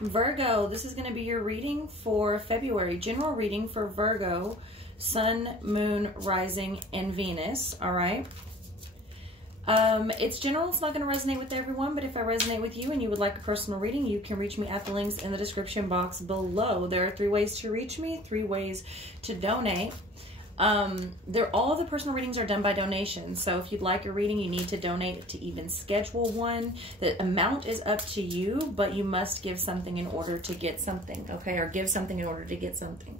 Virgo, this is going to be your reading for February. General reading for Virgo, Sun, Moon, Rising, and Venus. All right. It's general. It's not going to resonate with everyone, but if I resonate with you and you would like a personal reading, you can reach me at the links in the description box below. There are 3 ways to reach me, 3 ways to donate. All of the personal readings are done by donation. So if you'd like a reading, you need to donate to even schedule one. The amount is up to you, but you must give something in order to get something, okay? Or give something in order to get something.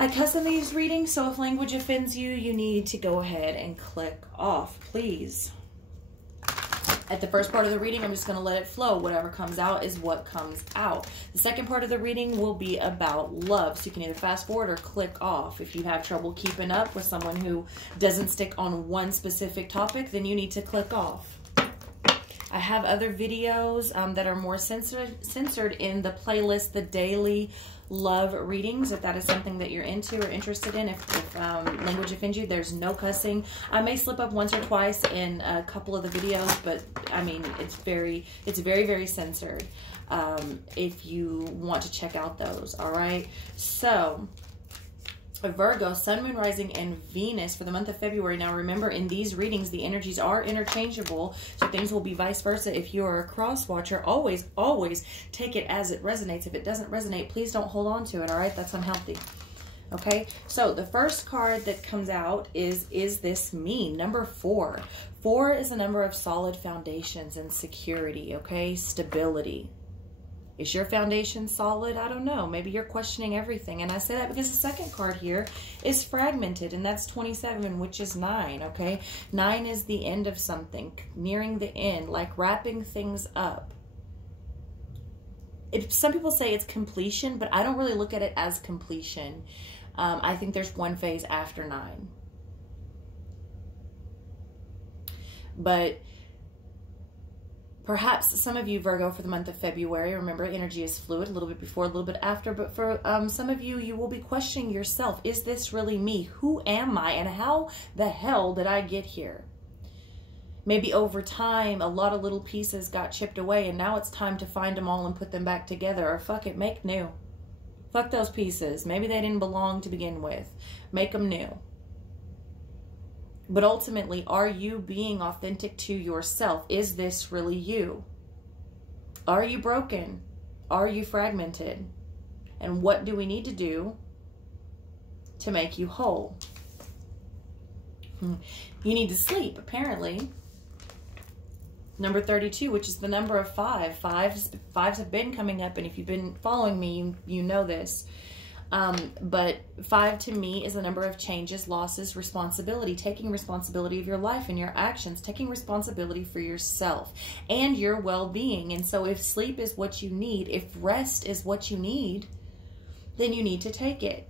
I cuss in these readings, so if language offends you, you need to go ahead and click off, please. At the first part of the reading, I'm just going to let it flow. Whatever comes out is what comes out. The second part of the reading will be about love. So you can either fast forward or click off. If you have trouble keeping up with someone who doesn't stick on one specific topic, then you need to click off. I have other videos that are more censored in the playlist, the daily love readings, if that is something that you're into or interested in. If language offends you, there's no cussing. I may slip up once or twice in a couple of the videos, but I mean, it's very, very censored. If you want to check out those, all right? So Virgo, Sun, Moon, Rising, and Venus for the month of February. Now remember, in these readings, the energies are interchangeable, so things will be vice versa. If you are a cross watcher, always take it as it resonates. If it doesn't resonate, please don't hold on to it, all right? That's unhealthy. Okay, so the first card that comes out is this me? Number 4. 4 is a number of solid foundations and security, okay? Stability. Is your foundation solid? I don't know. Maybe you're questioning everything. And I say that because the second card here is fragmented, and that's 27, which is 9, okay? 9 is the end of something, nearing the end, like wrapping things up. Some people say it's completion, but I don't really look at it as completion. I think there's one phase after 9. But perhaps some of you, Virgo, for the month of February, remember, energy is fluid, a little bit before, a little bit after, but for some of you, you will be questioning yourself. Is this really me? Who am I? And how the hell did I get here? Maybe over time, a lot of little pieces got chipped away, and now it's time to find them all and put them back together, or fuck it, make new. Fuck those pieces. Maybe they didn't belong to begin with. Make them new. But ultimately, are you being authentic to yourself? Is this really you? Are you broken? Are you fragmented? And what do we need to do to make you whole? You need to sleep, apparently. Number 32, which is the number of 5. Fives have been coming up, and if you've been following me, you know this. But 5 to me is a number of changes, losses, responsibility, taking responsibility of your life and your actions, taking responsibility for yourself and your well-being. And so if sleep is what you need, if rest is what you need, then you need to take it.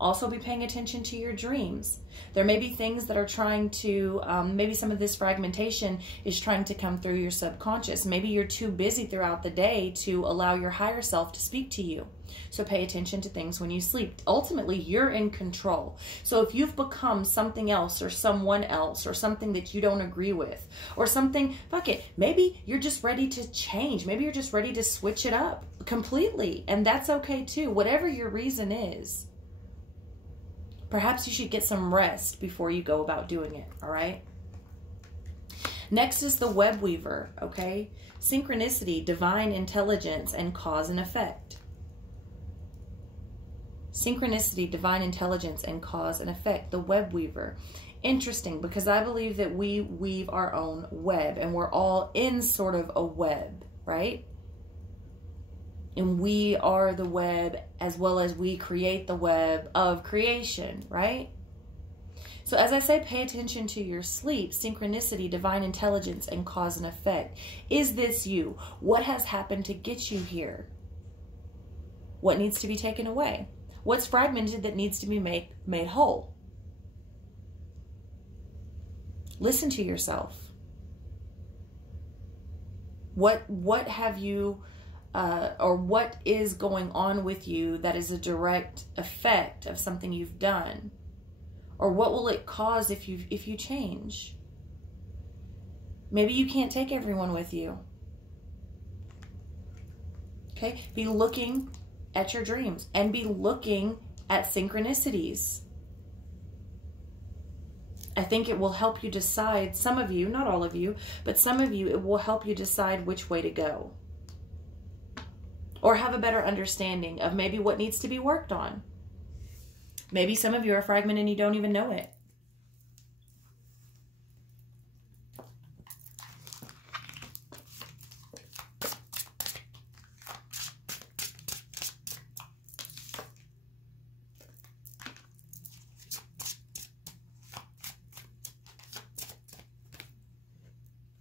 Also be paying attention to your dreams. There may be things that are trying to, maybe some of this fragmentation is trying to come through your subconscious. Maybe you're too busy throughout the day to allow your higher self to speak to you. So pay attention to things when you sleep. Ultimately, you're in control. So if you've become something else or someone else or something that you don't agree with or something, fuck it, maybe you're just ready to change. Maybe you're just ready to switch it up completely. And that's okay too, whatever your reason is. Perhaps you should get some rest before you go about doing it, all right? Next is the web weaver, okay? Synchronicity, divine intelligence, and cause and effect. Synchronicity, divine intelligence, and cause and effect. The web weaver. Interesting, because I believe that we weave our own web, and we're all in sort of a web, right? And we are the web as well as we create the web of creation, right? So as I say, pay attention to your sleep, synchronicity, divine intelligence, and cause and effect. Is this you? What has happened to get you here? What needs to be taken away? What's fragmented that needs to be made whole? Listen to yourself. What have you... or what is going on with you that is a direct effect of something you've done? Or what will it cause if you change? Maybe you can't take everyone with you. Okay? Be looking at your dreams and be looking at synchronicities. I think it will help you decide, some of you, not all of you, but some of you, it will help you decide which way to go. Or have a better understanding of maybe what needs to be worked on. Maybe some of you are fragmented and you don't even know it.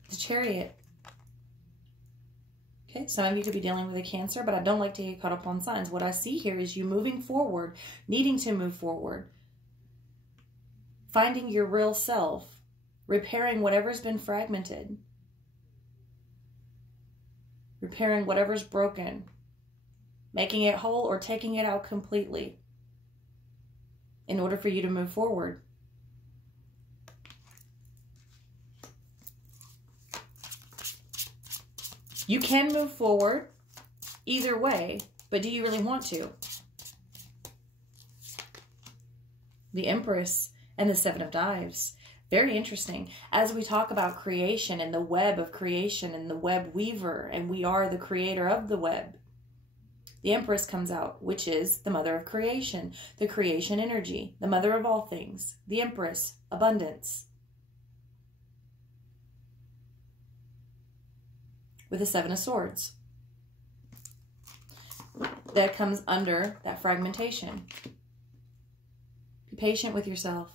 The Chariot. Okay, some of you could be dealing with a Cancer, but I don't like to get caught up on signs. What I see here is you moving forward, needing to move forward, finding your real self, repairing whatever's been fragmented, repairing whatever's broken, making it whole or taking it out completely in order for you to move forward. You can move forward either way, but do you really want to? The Empress and the Seven of Dives. Very interesting. As we talk about creation and the web of creation and the web weaver, and we are the creator of the web, the Empress comes out, which is the mother of creation, the creation energy, the mother of all things, the Empress, abundance. With the Seven of Swords. That comes under that fragmentation. Be patient with yourself.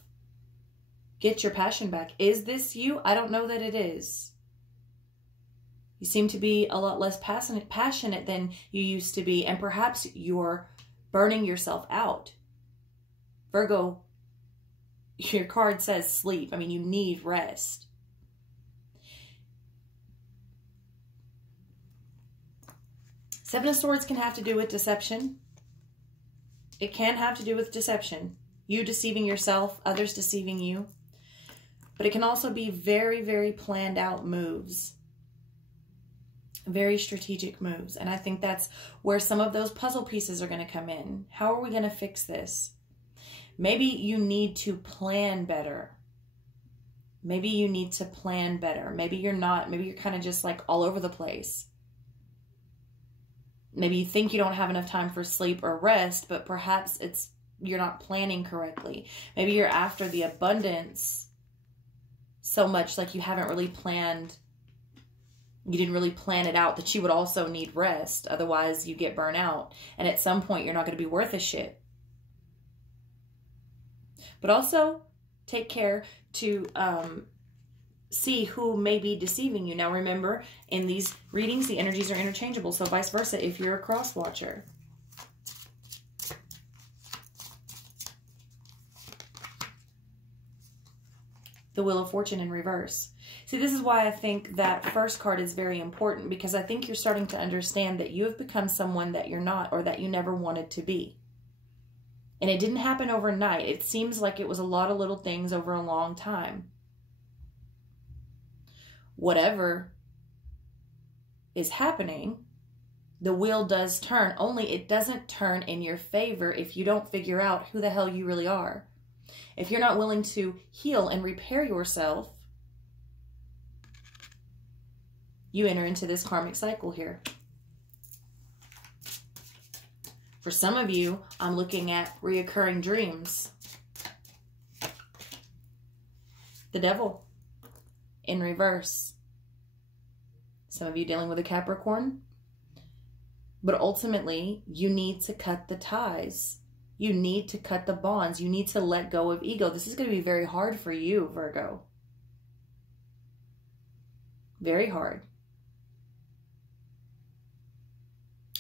Get your passion back. Is this you? I don't know that it is. You seem to be a lot less passionate than you used to be, and perhaps you're burning yourself out. Virgo, your card says sleep. I mean, you need rest. Seven of Swords can have to do with deception. It can have to do with deception. You deceiving yourself, others deceiving you. But it can also be very, very planned out moves. Very strategic moves. And I think that's where some of those puzzle pieces are going to come in. How are we going to fix this? Maybe you need to plan better. Maybe you need to plan better. Maybe you're not. Maybe you're kind of just like all over the place. Maybe you think you don't have enough time for sleep or rest, but perhaps you're not planning correctly. Maybe you're after the abundance so much, like you haven't really planned, you didn't really plan it out that you would also need rest. Otherwise you get burnt out. And at some point you're not going to be worth a shit. But also take care to see who may be deceiving you. Now remember, in these readings, the energies are interchangeable. So vice versa if you're a cross watcher. The Wheel of Fortune in reverse. See, this is why I think that first card is very important, because I think you're starting to understand that you have become someone that you're not, or that you never wanted to be. And it didn't happen overnight. It seems like it was a lot of little things over a long time. Whatever is happening, the wheel does turn, only it doesn't turn in your favor if you don't figure out who the hell you really are. If you're not willing to heal and repair yourself, you enter into this karmic cycle here. For some of you, I'm looking at reoccurring dreams. The Devil in reverse. Some of you dealing with a Capricorn. But ultimately, you need to cut the ties. You need to cut the bonds. You need to let go of ego. This is going to be very hard for you, Virgo. Very hard.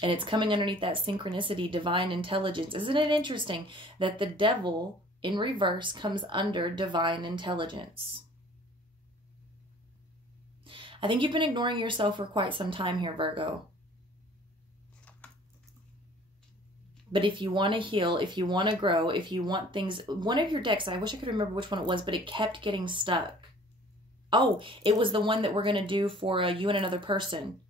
And it's coming underneath that synchronicity, divine intelligence. Isn't it interesting that the Devil in reverse comes under divine intelligence? I think you've been ignoring yourself for quite some time here, Virgo. But if you want to heal, if you want to grow, if you want things... One of your decks, I wish I could remember which one it was, but it kept getting stuck. Oh, it was the one that we're going to do for you and another person.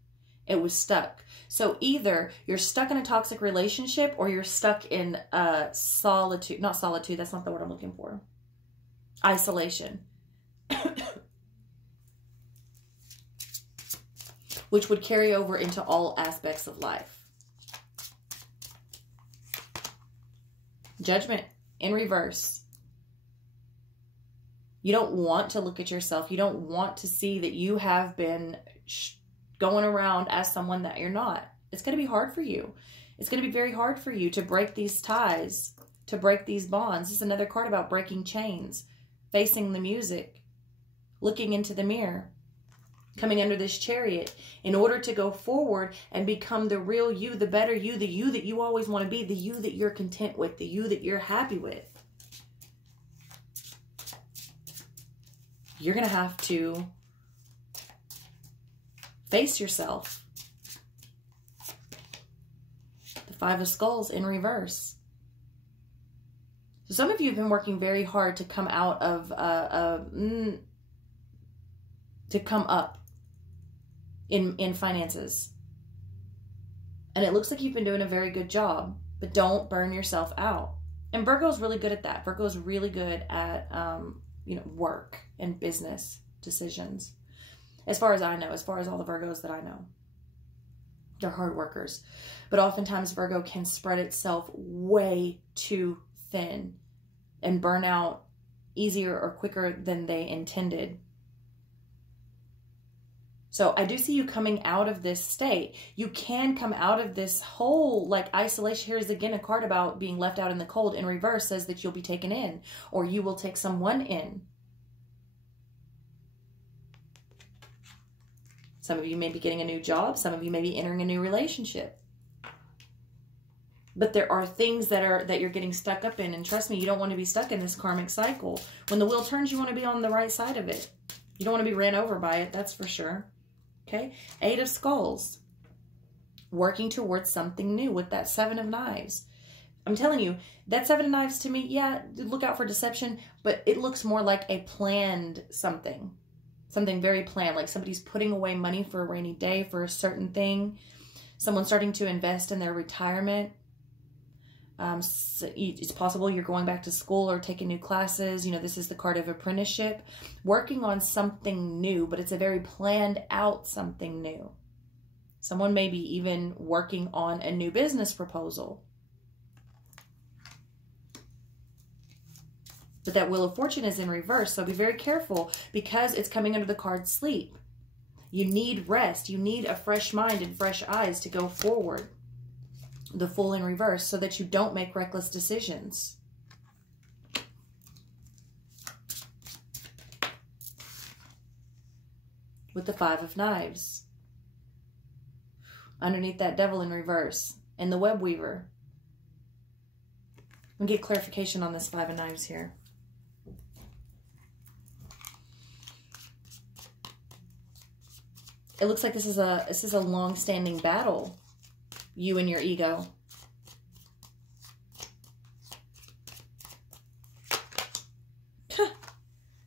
It was stuck. So either you're stuck in a toxic relationship or you're stuck in solitude. Not solitude, that's not the word I'm looking for. Isolation. Which would carry over into all aspects of life. Judgment in reverse. You don't want to look at yourself. You don't want to see that you have been going around as someone that you're not. It's going to be hard for you. It's going to be very hard for you to break these ties, to break these bonds. This is another card about breaking chains, facing the music, looking into the mirror, coming under this Chariot in order to go forward and become the real you, the better you, the you that you always want to be, the you that you're content with, the you that you're happy with. You're going to have to face yourself. The Five of Skulls in reverse. So some of you have been working very hard to come out of, to come up in finances. And it looks like you've been doing a very good job, but don't burn yourself out. And Virgo's really good at that. Virgo's really good at, you know, work and business decisions. As far as I know, as far as all the Virgos that I know. They're hard workers. But oftentimes Virgo can spread itself way too thin and burn out easier or quicker than they intended. So I do see you coming out of this state. You can come out of this whole like isolation. Here's again a card about being left out in the cold. In reverse says that you'll be taken in or you will take someone in. Some of you may be getting a new job. Some of you may be entering a new relationship. But there are things that you're getting stuck up in. And trust me, you don't want to be stuck in this karmic cycle. When the wheel turns, you want to be on the right side of it. You don't want to be ran over by it, that's for sure. Okay? Eight of Skulls. Working towards something new with that Seven of Knives. I'm telling you, that Seven of Knives to me, yeah, look out for deception, but it looks more like a planned something. Something very planned, like somebody's putting away money for a rainy day for a certain thing. Someone starting to invest in their retirement. So it's possible you're going back to school or taking new classes. You know, this is the card of apprenticeship. Working on something new, but it's a very planned out something new. Someone may be even working on a new business proposal. But that Wheel of Fortune is in reverse, so be very careful because it's coming under the card sleep. You need rest. You need a fresh mind and fresh eyes to go forward. The Fool in reverse so that you don't make reckless decisions. With the Five of Knives. Underneath that Devil in reverse. And the Web Weaver. Let me get clarification on this Five of Knives here. It looks like this is a long-standing battle, you and your ego.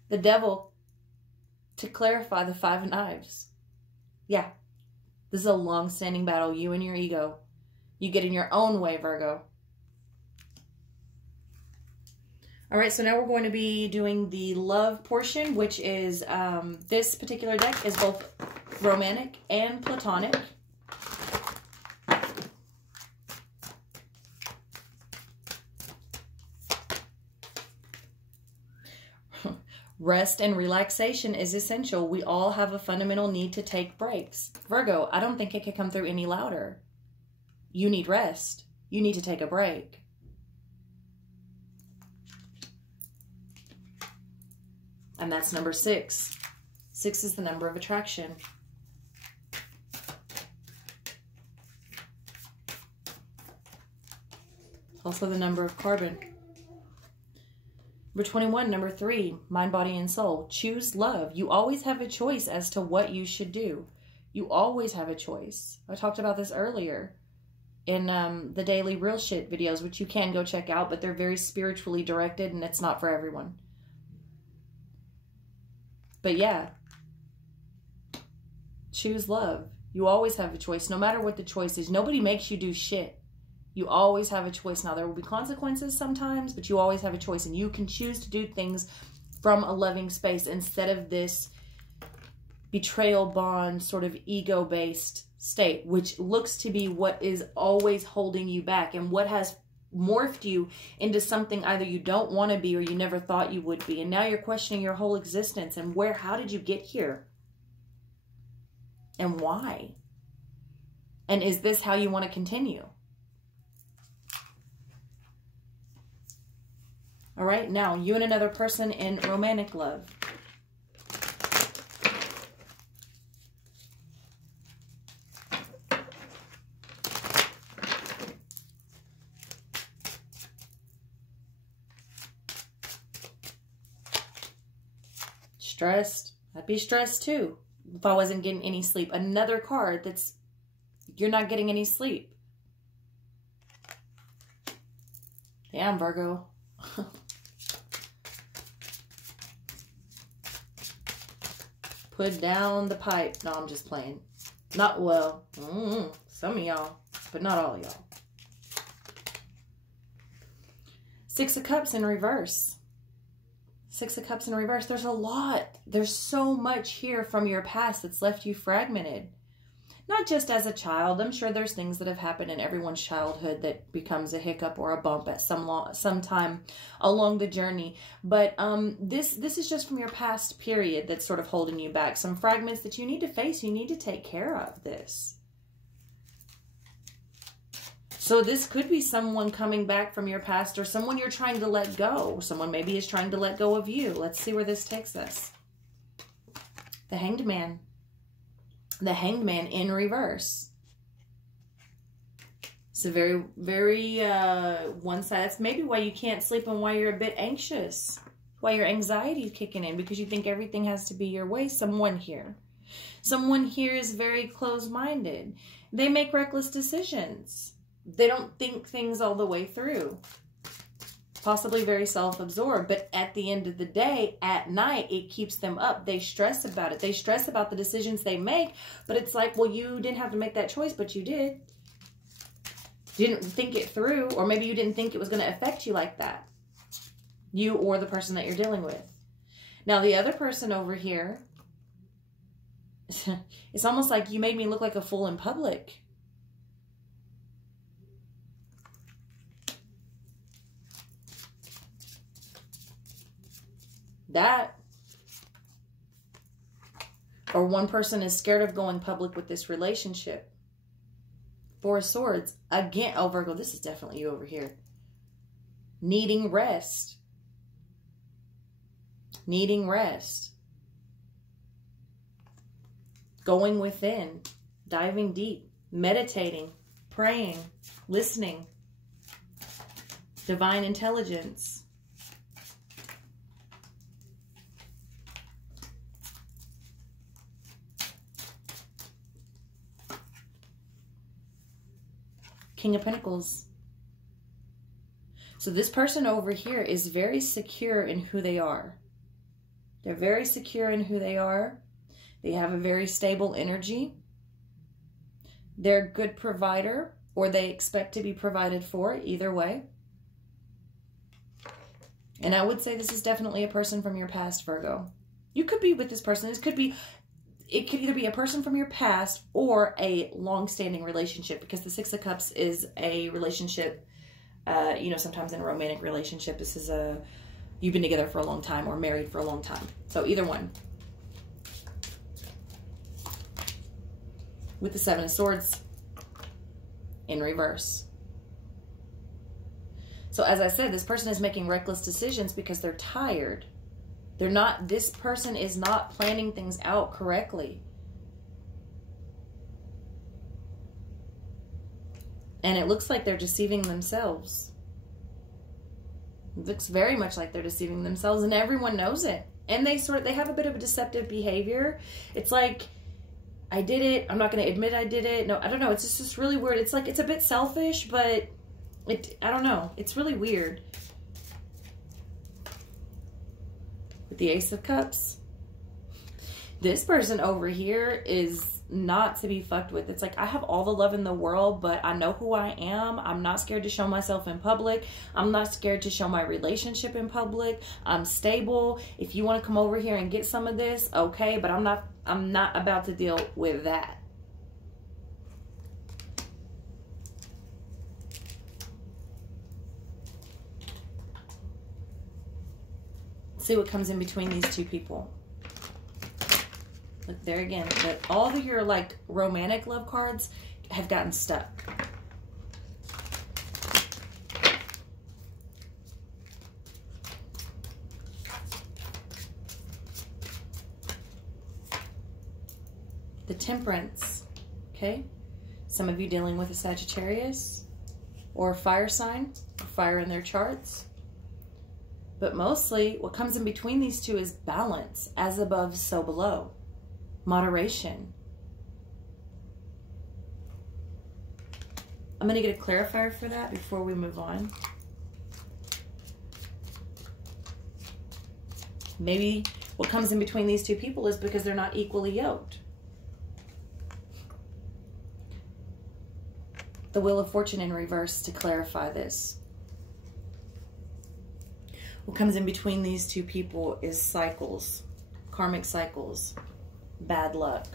The Devil, to clarify the Five of Knives. Yeah, this is a long-standing battle, you and your ego. You get in your own way, Virgo. All right, so now we're going to be doing the love portion, which is this particular deck is both romantic and platonic. Rest and relaxation is essential. We all have a fundamental need to take breaks. Virgo, I don't think it could come through any louder. You need rest. You need to take a break. And that's number 6. 6 is the number of attraction. Also the number of carbon. Number 21, number 3, mind, body, and soul. Choose love. You always have a choice as to what you should do. You always have a choice. I talked about this earlier in the daily real shit videos, which you can go check out, but they're very spiritually directed and it's not for everyone. But yeah, choose love. You always have a choice, no matter what the choice is. Nobody makes you do shit. You always have a choice. Now, there will be consequences sometimes, but you always have a choice. And you can choose to do things from a loving space instead of this betrayal bond, sort of ego-based state, which looks to be what is always holding you back and what has morphed you into something either you don't want to be or you never thought you would be. And now you're questioning your whole existence and how did you get here? And why? And is this how you want to continue? All right, now you and another person in romantic love. Stressed. I'd be stressed too if I wasn't getting any sleep. Another card that's, you're not getting any sleep. Damn, Virgo. Put down the pipe. No, I'm just playing. Not well. Some of y'all, but not all y'all. Six of Cups in reverse. Six of Cups in reverse. There's a lot. There's so much here from your past that's left you fragmented. Not just as a child. I'm sure there's things that have happened in everyone's childhood that becomes a hiccup or a bump at some time along the journey. But this is just from your past period that's sort of holding you back. Some fragments that you need to face. You need to take care of this. So this could be someone coming back from your past or someone you're trying to let go. Someone maybe is trying to let go of you. Let's see where this takes us. The Hanged Man. The Hanged Man in reverse. It's a very, very one side. That's maybe why you can't sleep and why you're a bit anxious. Why your anxiety is kicking in because you think everything has to be your way. Someone here is very closed-minded. They make reckless decisions. They don't think things all the way through. Possibly very self-absorbed, but at the end of the day, at night, it keeps them up. They stress about it. They stress about the decisions they make, but it's like, well, you didn't have to make that choice, but you did. You didn't think it through, or maybe you didn't think it was going to affect you like that. You or the person that you're dealing with. Now, the other person over here, it's almost like you made me look like a fool in public. That, or one person is scared of going public with this relationship. Four of Swords. Again, oh, Virgo, this is definitely you over here. Needing rest. Needing rest. Going within. Diving deep. Meditating. Praying. Listening. Divine intelligence. King of Pentacles. So this person over here is very secure in who they are. They're very secure in who they are. They have a very stable energy. They're a good provider, or they expect to be provided for, either way. And I would say this is definitely a person from your past, Virgo. You could be with this person. This could be... It could either be a person from your past or a long-standing relationship, because the Six of Cups is a relationship, you know, sometimes in a romantic relationship, this is you've been together for a long time or married for a long time. So either one. With the Seven of Swords in reverse. So as I said, this person is making reckless decisions because they're tired. They're not, this person is not planning things out correctly. And it looks like they're deceiving themselves. It looks very much like they're deceiving themselves, and everyone knows it. And they have a bit of a deceptive behavior. It's like, I did it. I'm not going to admit I did it. No, I don't know. It's just really weird. It's like, it's a bit selfish, but I don't know. It's really weird. With the Ace of Cups. This person over here is not to be fucked with. It's like, I have all the love in the world, but I know who I am. I'm not scared to show myself in public. I'm not scared to show my relationship in public. I'm stable. If you want to come over here and get some of this, okay, but I'm not about to deal with that. See what comes in between these two people. Look, there again, but all of your like romantic love cards have gotten stuck. The Temperance, okay? Some of you dealing with a Sagittarius or a fire sign, or fire in their charts. But mostly what comes in between these two is balance, as above, so below. Moderation. I'm going to get a clarifier for that before we move on. Maybe what comes in between these two people is because they're not equally yoked. The Wheel of Fortune in reverse to clarify this. What comes in between these two people is cycles, karmic cycles, bad luck,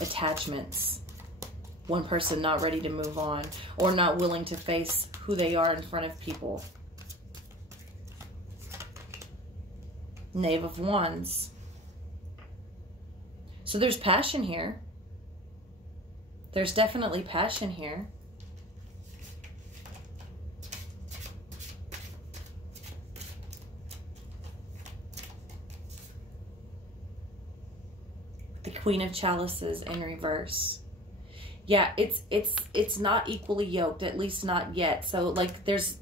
attachments, one person not ready to move on or not willing to face who they are in front of people. Knave of Wands. So there's passion here. There's definitely passion here. The Queen of Chalices in reverse. Yeah, it's not equally yoked, at least not yet. So like there's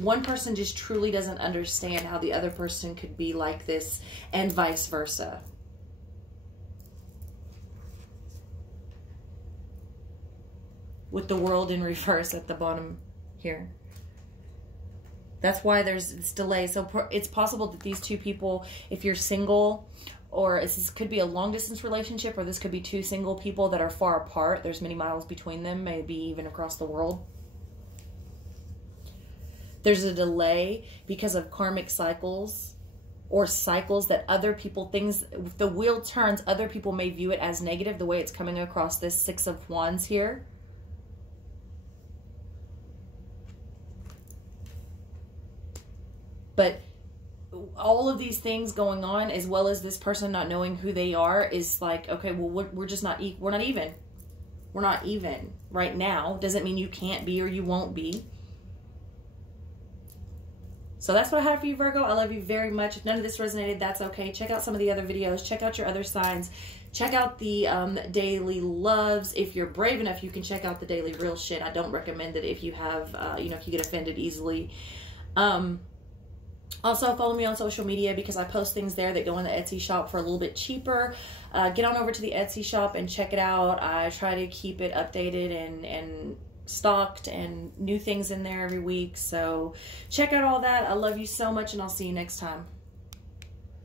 one person just truly doesn't understand how the other person could be like this, and vice versa. With the World in reverse at the bottom here. That's why there's this delay. So it's possible that these two people, if you're single, or this could be a long distance relationship, or this could be two single people that are far apart. There's many miles between them, maybe even across the world. There's a delay because of karmic cycles, or cycles that other people, things, if the wheel turns, other people may view it as negative, the way it's coming across this Six of Wands here. But all of these things going on, as well as this person not knowing who they are, is like, okay, well, we're just not, we're not even. We're not even right now. Doesn't mean you can't be or you won't be. So that's what I have for you, Virgo. I love you very much. If none of this resonated, that's okay. Check out some of the other videos. Check out your other signs. Check out the daily loves. If you're brave enough, you can check out the daily real shit. I don't recommend it if you have, you know, if you get offended easily. Also, follow me on social media because I post things there that go in the Etsy shop for a little bit cheaper. Get on over to the Etsy shop and check it out. I try to keep it updated and stocked and new things in there every week. So check out all that. I love you so much, and I'll see you next time.